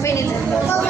Pwede.